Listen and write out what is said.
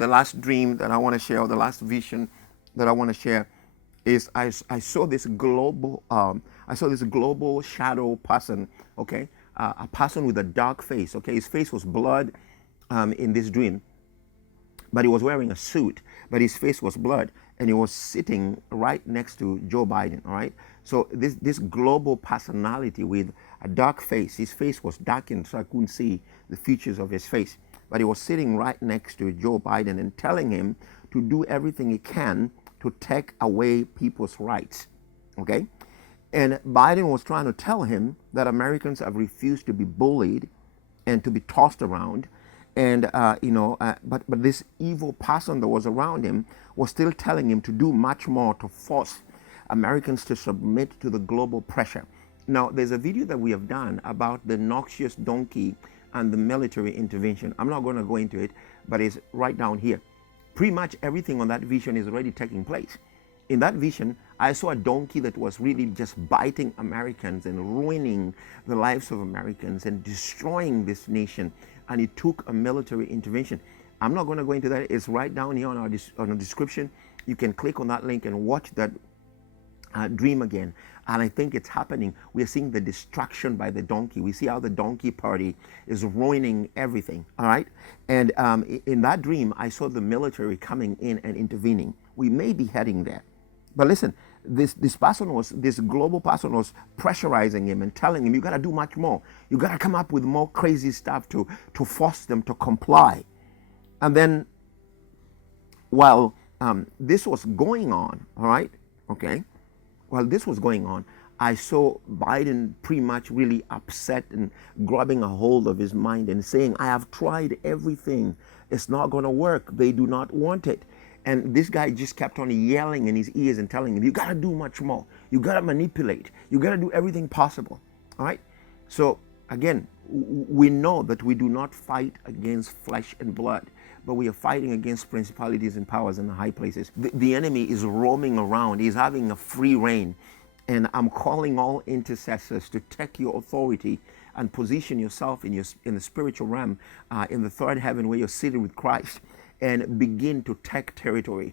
the last dream that I want to share, or the last vision that I want to share, is I saw this global shadow person. Okay, a person with a dark face. Okay, his face was blood in this dream, but he was wearing a suit, but his face was blood, and he was sitting right next to Joe Biden. All right, so this global personality with a dark face, his face was darkened, so I couldn't see the features of his face, but he was sitting right next to Joe Biden and telling him to do everything he can to take away people's rights. Okay, and Biden was trying to tell him that Americans have refused to be bullied and to be tossed around. And, but this evil person that was around him was still telling him to do much more to force Americans to submit to the global pressure. Now, there's a video that we have done about the Noxious donkey and the military intervention. I'm not going to go into it, but it's right down here. Pretty much everything on that vision is already taking place. In that vision, I saw a donkey that was really just biting Americans and ruining the lives of Americans and destroying this nation. And it took a military intervention. I'm not going to go into that. It's right down here on the description. You can click on that link and watch that dream again. And I think it's happening. We're seeing the destruction by the donkey. We see how the donkey party is ruining everything. All right. And in that dream, I saw the military coming in and intervening. We may be heading there. But listen, this global person was pressurizing him and telling him, you got to do much more. You got to come up with more crazy stuff to force them to comply. And then while this was going on, all right, okay, while this was going on, I saw Biden pretty much really upset and grabbing a hold of his mind and saying, I have tried everything. It's not going to work. They do not want it. And this guy just kept on yelling in his ears and telling him, you got to do much more. You got to manipulate. You got to do everything possible. All right. So again, we know that we do not fight against flesh and blood, but we are fighting against principalities and powers in the high places. The enemy is roaming around. He's having a free reign. And I'm calling all intercessors to take your authority and position yourself in the spiritual realm, in the third heaven where you're seated with Christ, and begin to take territory.